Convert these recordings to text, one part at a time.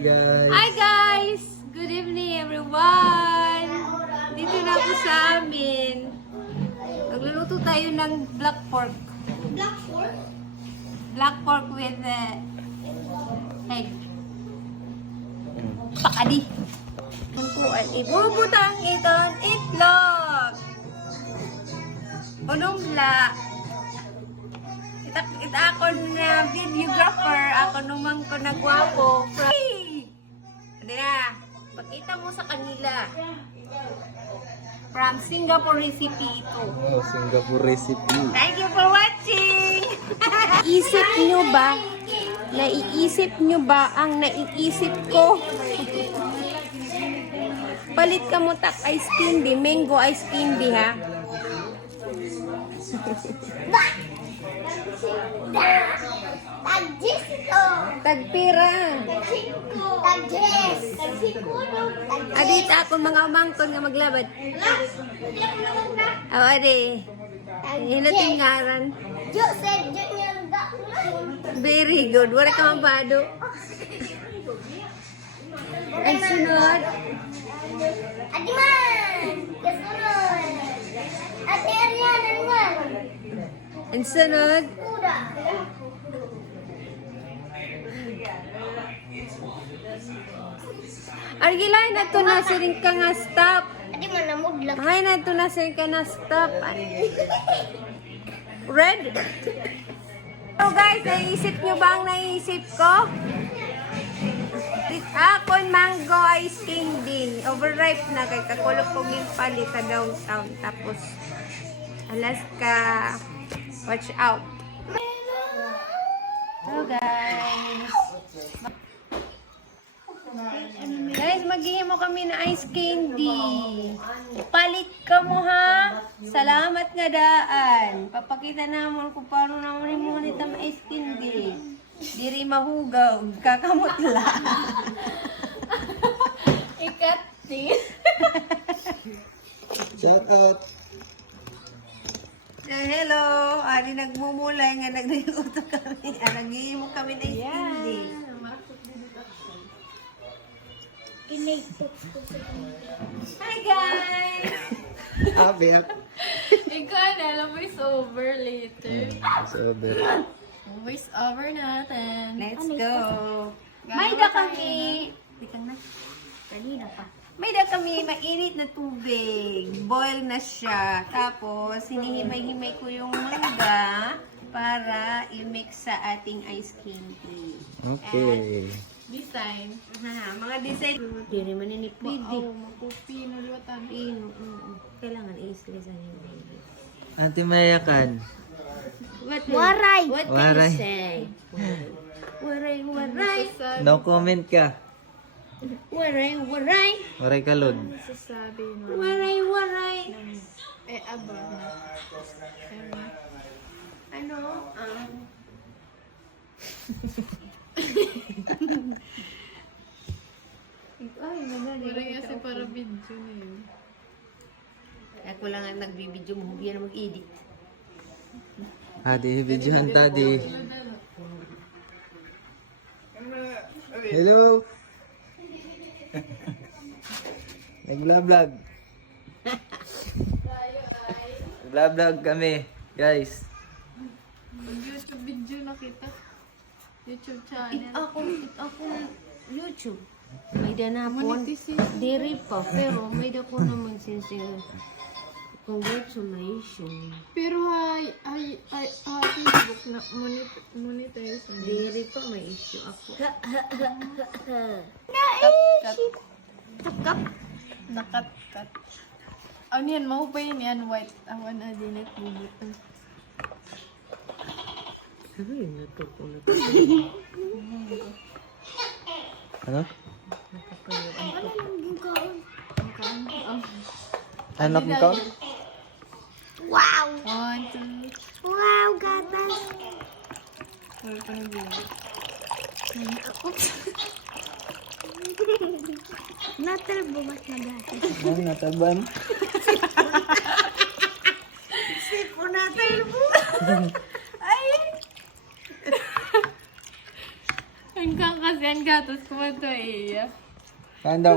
guys! Hi guys! Good evening everyone! Dito na ako sa amin. Nagluluto tayo ng black pork. Black pork? Black pork with egg. Pakadi. Ito po ay ibubutang itong itlog. Punong-la. Ita ako na videographer. Ako naman ko nagwapo. Hindi na. Pakita mo sa kanila. From Singapore recipe ito. Oh, Singapore recipe. Thank you for watching! Isip nyo ba? Naiisip nyo ba ang naiisip ko? Palit ka mo tak ice candy. Mango ice candy ha? Tag-10 ito. Tagpira. Tag-10. Tag-10. Adita ako mga umangton nga maglabad. Hindi ako naman na. Awa ade. Hinating ngaran. Jo, said, Jo, nilanda ko lang. Very good. Wala ka mabado. Ang sunod. Adiman! Kasunod! Ate Ariana naman. Ang sunod. Kuda. Argilay na to na siring ka nga stop. Adiman, namudlag. Ay na to na siring ka na stop. Red. So guys, naisip nyo ba ang naisip ko? Akon mango ice candy. Overripe na kay kakulog kong yung palit sa downtown. Tapos Alaska. Watch out. So guys. Guys, maghihimo kami na ice candy. Palit ka mo ha. Salamat nga daan. Papakita naman kung paano naman yung ngunit ang ice candy. Diri mahugaw. Kakamot lang. Ikat, sis. Shout out! Hello. Ari nagmumulay nga nagluluto kami. Naghihimo kami na ice candy. Hi guys! Abel! Ikaw na, alam voice over later. So there. Voice over natin. Let's go. May da kami. Bikang na. Kanina pa. May da kami mainit na tubig. Boil na siya. Tapos, hinihimay-himay ko yung mangga para i-mix sa ating ice candy. Okay. Design. Mga design. Hindi naman ninipid. Makupi, nulutan. Pino. Kailangan i-slice yung baby. Ate Mayakan. Waray. What Waray. can you say? Waray. No comment ka. Waray. Waray kalod. Sasabi mo. Waray. Aba. Ano? Ay, Parang kasi para video na yun. ako lang ang nagbibideo mo. Huwag yan na mag-edit. Adi, videohan tadi. Hello! Nag-vlog. Vlog kami, guys. YouTube video na kita. YouTube channel. Ako YouTube. May danapon. Monetization. Diri pa, pero may dako naman since congratulations. Pero Facebook na monetize. Diri pa, may issue ako. Nakat-kat. Ano yan? Mahu pa yun yan? White. Awan na din at dito. Ano yun na to? Ano? Ang Anak mo ka? Wow. 1, 2, Wow, gatas. wala pa ng video. Natalbo mas magatas. Ano, nataban? Sipo natin mo. Ang kasi ang gatos ko man to iya. Saan daw?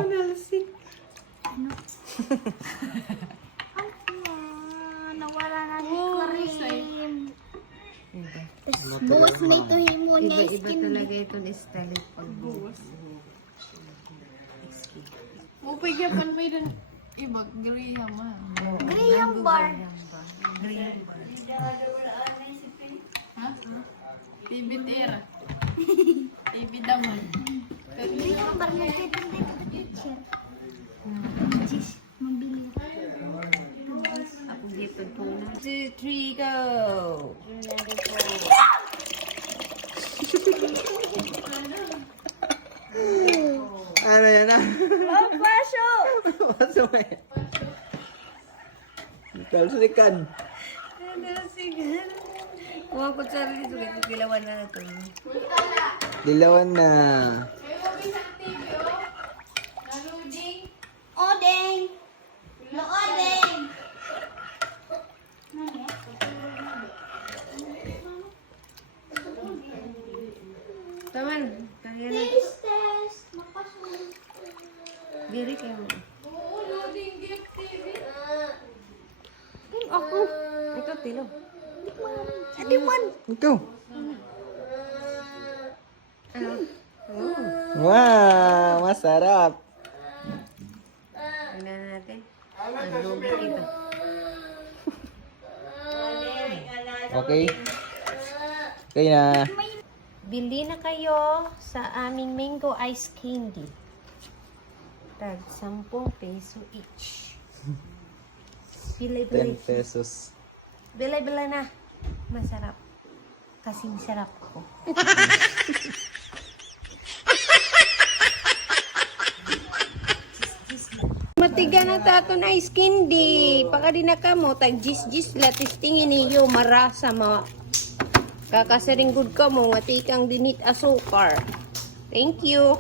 Nawala na si Oh, Karim. Tapos buwas na ito mo niya Iba-iba talaga itong style pag buwas. Upay ka pan may dun iba griha ma. Graham bar. Ha? TV tira. TV damon. Graham bar na ito dito teacher. Jis, mabili. Ako dito po na. 2, 3, go! Ano yan ah? Oh, pasyo! Pasok eh. Kalsikan. Huwag ko sabi dito, kaya tilawan na ito. Dilawan na. Odeng. No odeng. Taman, kaya na. Sisters, Diri kayo mo. Ako. Ito, tilo. Ate Mon. Ikaw. Ano? Wow, masarap. Tingnan natin. Nalugi ito. Okay. Okay na. Bili na kayo sa aming mango ice candy. Tag 10 peso each. 10 Bili-bili. pesos. Bili-bili na. Masarap. Kasing sarap ko. Matiga na tato na ice candy. Paka di na ka mo. Tag jis-jis latis tingin niyo. Marasa ma. Kakasaring good ka mo. Matikang dinit asukar. Thank you.